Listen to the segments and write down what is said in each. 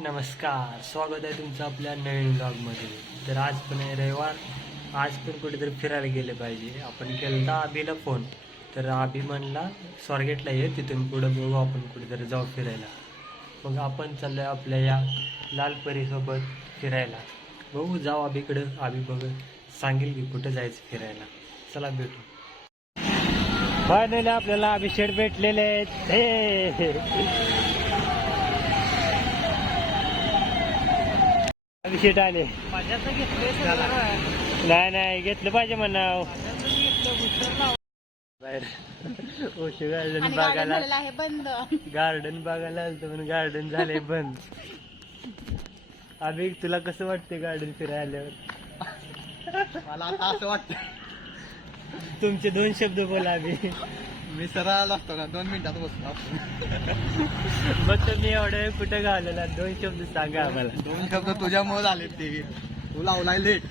नमस्कार, स्वागत आहे तुमचं आपल्या नवीन ब्लॉगमध्ये. तर आज पण आहे रविवार. आज पण कुठेतरी फिरायला गेले पाहिजे. आपण केला आबीला फोन, तर आबी म्हणला स्वारगेटला ये, तिथून पुढं बघू आपण कुठेतरी जाऊ फिरायला. मग आपण चाललोय आपल्या या लालपरीसोबत फिरायला. बघू जाऊ आबीकडं, आबी बघ सांगेल की कुठं जायचं फिरायला. चला भेटू. फायनली आपल्याला अभिषेक भेटलेले आहेत. अभिषेक आले. नाही घेतलं पाहिजे म्हणा. बाहेर ओशो गार्डन बघायला गार्डन बघायला आलतो पण गार्डन झाले बंद. अभि तुला कसं वाटते गार्डन फिरायला आल्यावर? मला आता असं वाटतं तुमचे 2 शब्द बोला अभि. मी सरळ असतो ना 2 मिनिटात बसतो मग तुम्ही एवढं कुठं घालवला? 2 शब्द सांगा आम्हाला. 2 शब्द तुझ्यामुळे झाले ते. तू लावलाय लेट.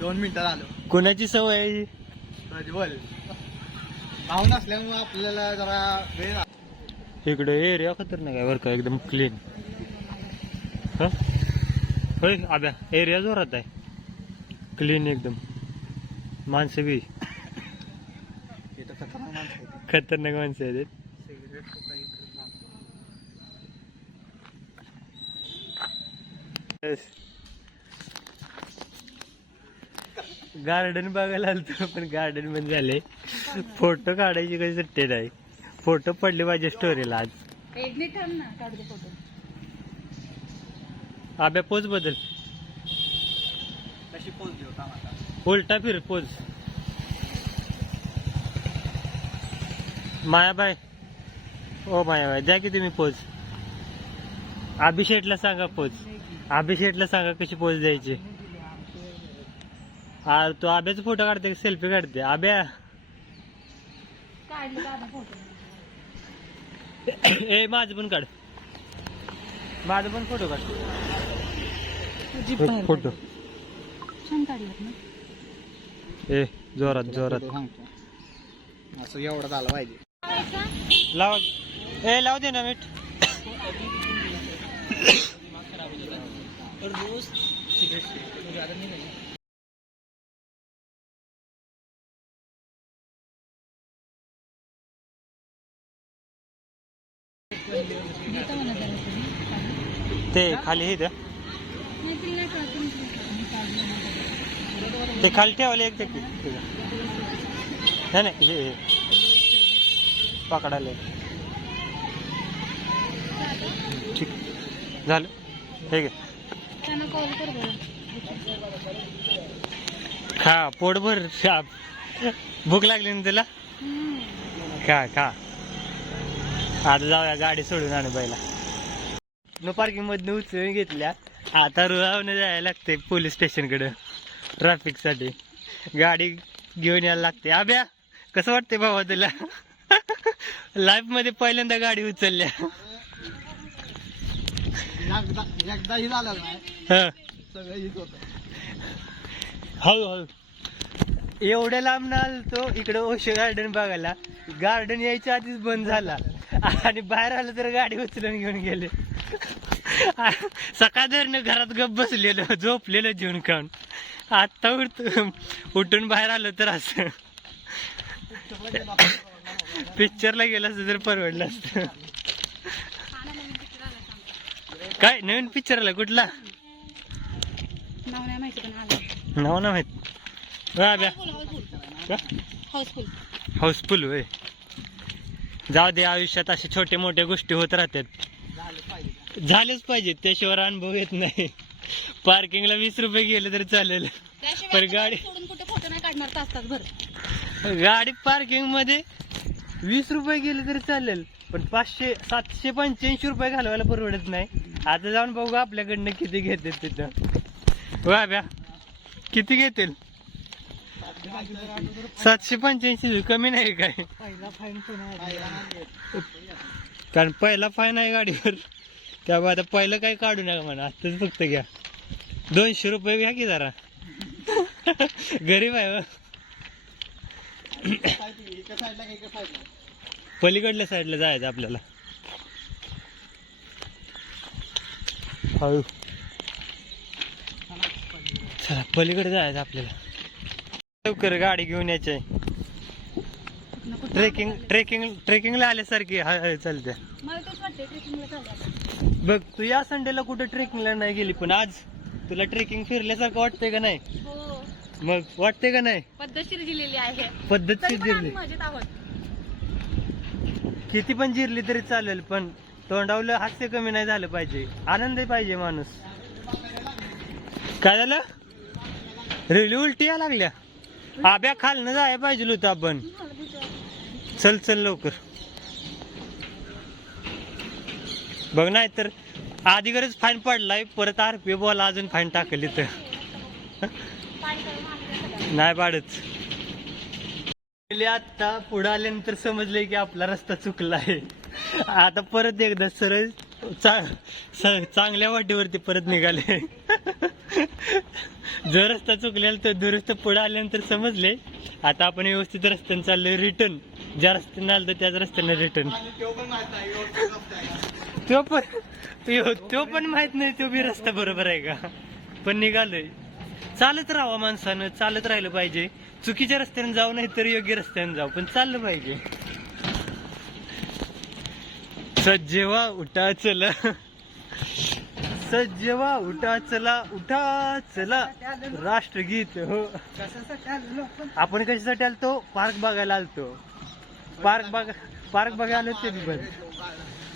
2 मिनिटात आलो. कोणाची सवय आहे? प्रज्वल पाहून असल्यामुळे आपल्याला जरा वेळ लागतो. इकडे एरिया खतरनाक आहे बरं का, एकदम क्लीन. होय आब्या, एरिया जोरात आहे, क्लीन एकदम. माणसं बी खतरनाक माणसं आहेत. गार्डन बघायला आलतो पण गार्डन बंद झाले. फोटो काढायची काही सुट्टी नाही. फोटो पडले पाहिजे स्टोरीला आज. आब्या पोज बदल, कशी पोच देऊ का आता? उलटा फिर पोज. मायाबाई, ओ मायाबाई द्या की तुम्ही पोज. अभिषेकला सांगा पोज. अभिषेकला सांगा कशी पोज द्यायची. तू आब्याचा फोटो काढते, सेल्फी काढते आब्या? ए माझं पण काढ, माझं पण फोटो काढ. फोटो ए जोरात जोरात असं एवढं झालं पाहिजे. लाव. ए लाव दे ना मीठ. ते खाली हे द्या, ते खाली ठेवाले एक नाही हे पकडायला. ठीक झालं, हे घे खा पोटभर. शाप भूक लागली ना तुला? खा खा. आता जाऊया, गाडी सोडून आणू पहिला. नो पार्किंग मधनं उचलून घेतल्या. आता रुळावून जायला लागते पोलीस स्टेशन कडे ट्रॅफिक साठी. गाडी घेऊन यायला लागते. आब्या कसं वाटते बाबा तुला? लाईफ मध्ये पहिल्यांदा गाडी उचलल्या. एकदाही झालं नाही, हा सगळं हीच होतं. हळूहळू एवढ्या लांब ना आलतो इकडे ओशो गार्डन बघायला. गार्डन यायच्या आधीच बंद झाला आणि बाहेर आलं तर गाडी उचलून घेऊन गेले. सकाळ धरण घरात गप बसलेलं, झोपलेलं जेवण खाऊन. आता उठून बाहेर आलो तर असं पिक्चरला गेलं असतं तर परवडलं असतं. काय नवीन पिक्चर आला? कुठला नाव ना माहित? हाऊसफुल होय. जाऊ दे, आयुष्यात अशा छोटे मोठ्या गोष्टी होत राहतात. झालेच पाहिजे, त्याशिवाय अनुभव येत नाही. पार्किंगला 20 रुपये गेले तरी चालेल, पण गाडी पार्किंग मध्ये 20 रुपये गेले तरी चालेल, पण 500 785 रुपये घालवायला परवडत नाही. आता जाऊन बघू आपल्याकडनं किती घेते तिथं. वाब्या किती घेतील? 785 कमी नाही काय? कारण पहिला फाईन आहे गाडीवर. त्यामुळे आता पहिलं काही काढू नका म्हणा, आताच फक्त घ्या. 200 रुपये घ्या की जरा. गरीब आहे. पलीकडल्या साईडला जायचं आपल्याला. हळू. चला पलीकडे जायचं आपल्याला. लवकर गाडी घेऊन यायची. ट्रेकिंगला आल्यासारखी हळू चालते. बघ तू या संडेला कुठे ट्रेकिंगला नाही गेली, पण आज तुला ट्रेकिंग फिरल्यासारखं वाटतंय का नाही? मग वाटतंय का नाही? पद्धतशीर जिरलेली आहे. पद्धतशीर जिरली. किती पण जिरली तरी चालेल, पण तोंडावलं हास्य कमी नाही झालं पाहिजे. आनंद पाहिजे माणूस. काय झालं? रेल्वे उलटी या लागल्या. आब्या खालनं जायला पाहिजे होतं आपण. चल चल लवकर. बघ नाही तर आधी गरज फाईन पडलाय, परत आरपीए बोला अजून फाईन टाकली तर नाही पाडत. आता पुढे आल्यानंतर समजले की आपला रस्ता चुकला आहे. आता परत एकदा सरळ चांगल्या वाटेवरती परत निघाले. जो रस्ता चुकलेला तर दुरुस्त पुढे आल्यानंतर समजले. आता आपण व्यवस्थित रस्त्याने चाललोय रिटर्न. ज्या रस्त्याने आलं त्याच रस्त्याने रिटर्न. तो पण माहित नाही तो बी रस्ता बरोबर आहे का, पण निघालोय. चालत राहावं माणसानं, चालत राहिलं पाहिजे. चुकीच्या रस्त्याने जाऊ नाही तर योग्य रस्त्याने जाऊ, पण चाललं पाहिजे. सज्जेवा उठा चला, सज्जेवा उठा चला, उठा चला राष्ट्रगीत. हो आपण कशासाठी आलतो? पार्क बघायला आलतो. पार्क बघायला आलो ते पण.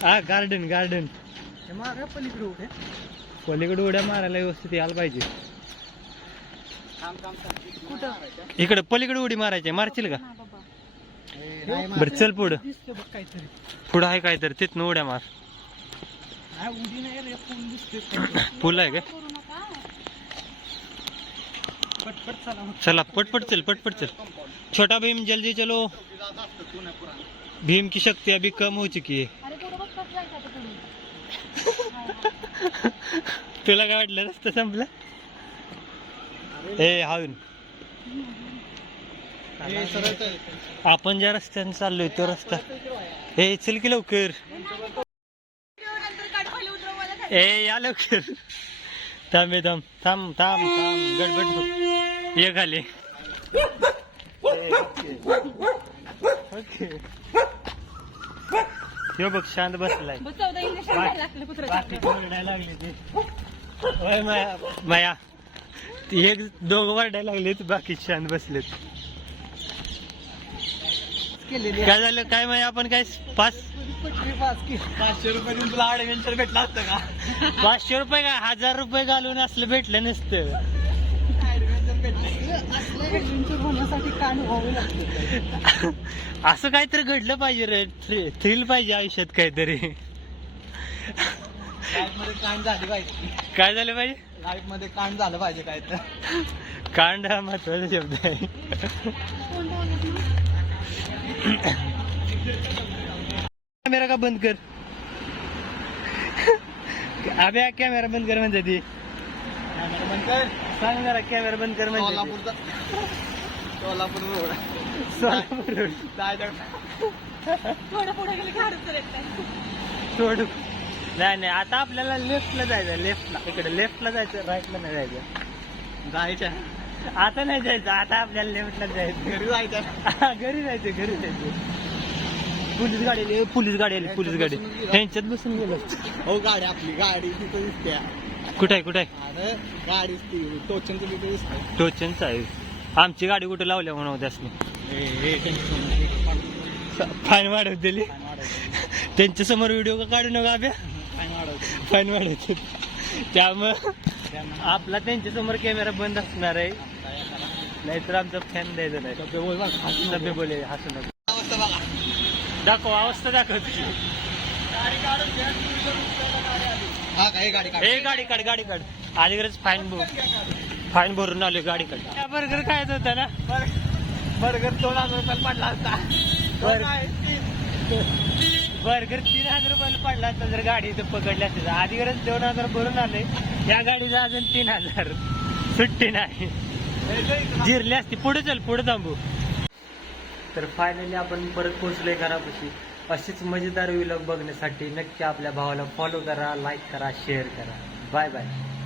हा गार्डन पलीकडे उड्या मारायला व्यवस्थित यायला पाहिजे. इकडे पलीकडे उडी मारायची. मारशील का? बरं चल पुढं. पुढं आहे काय तर तिथनं उड्या मार. पूल आहे का? चला पटपट चल, पटपट चल. छोटा भीम जल्दी चलो, भीम की शक्ति अभी कम हो चुकी है. तुला काय वाटलं रस्ता संपला? ए हाऊन आपण ज्या रस्त्याने चाललोय तो रस्ता. ए चल की लवकर. ए या लवकर. थांब थांब थांब थांब थांब गडबड ये खाली. हे बघ शांत बसलाय. लागली ती माया. एक दोघं वरडायला लागले, बाकी शांत बसलेत. काय झालं काय माया? आपण काय 500 रुपये देऊन तुला ऍडव्हेंचर भेटला असतं का? 500 रुपये काय 1000 रुपये घालून असलं भेटलं नसतं. असं काहीतरी घडलं पाहिजे रे. थ्रिल पाहिजे आयुष्यात काहीतरी. कांड झाली पाहिजे. काय झालं पाहिजे? लाईफ मध्ये कांड झालं पाहिजे काय तर. कांड हा महत्वाचा शब्द आहे. कॅमेरा का बंद कर. अबे कॅमेरा बंद कर म्हणते ती. बंद कर. सांग जरा कॅमेरा बंद कर म्हणजे. सोलापूर रोड. सोलापूर रोड. सोडू. नाही आता आपल्याला लेफ्टला जायचं. लेफ्टला इकडे लेफ्टला जायचं, राईटला नाही जायचं. जायचं आता नाही जायचं. आता आपल्याला लेफ्टला जायचं. घरी जायचं. घरी जायचं. पोलीस गाडी आली. पोलीस गाडी त्यांच्यात बसून गेलो. हो गाडी आपली गाडी तिथं दिसते. कुठे आहे? अरे गाडी टोचनचं तिथे दिसते. टोचनच आहे. आमची गाडी कुठे लावल्या म्हणून त्यासनी फाईन वाढवत दिली. त्यांच्या समोर व्हिडिओ का काढू नका अभ्या. फाईन वाढवत. त्यामुळं आपला त्यांच्या समोर कॅमेरा बंद असणार आहे, नाहीतर आमचा फॅन द्यायचा नाही. सभ्य बोले हसू नका. दाखव अवस्था दाखव तुझी. गाडी काढ. आधी गरज फाईन भरून आले. गाडी काढ. बर्गर खायचं होता ना. बर्गर 2000 रुपयाला पडला असता. बर्गर 3000 रुपयाला पडला असता जर गाडी इथं पकडली असते. आधी गरज 2000 भरून आले. या गाडीचा अजून 3000 सुट्टी नाही. जिरली असती. पुढे चल, पुढे थांबू. तर फायनली आपण परत पोहोचलोय घरापाशी. अशीच मजेदार व्लॉग बघण्यासाठी नक्की आपल्या भावाला फॉलो करा, लाईक करा, शेअर करा. Bye bye.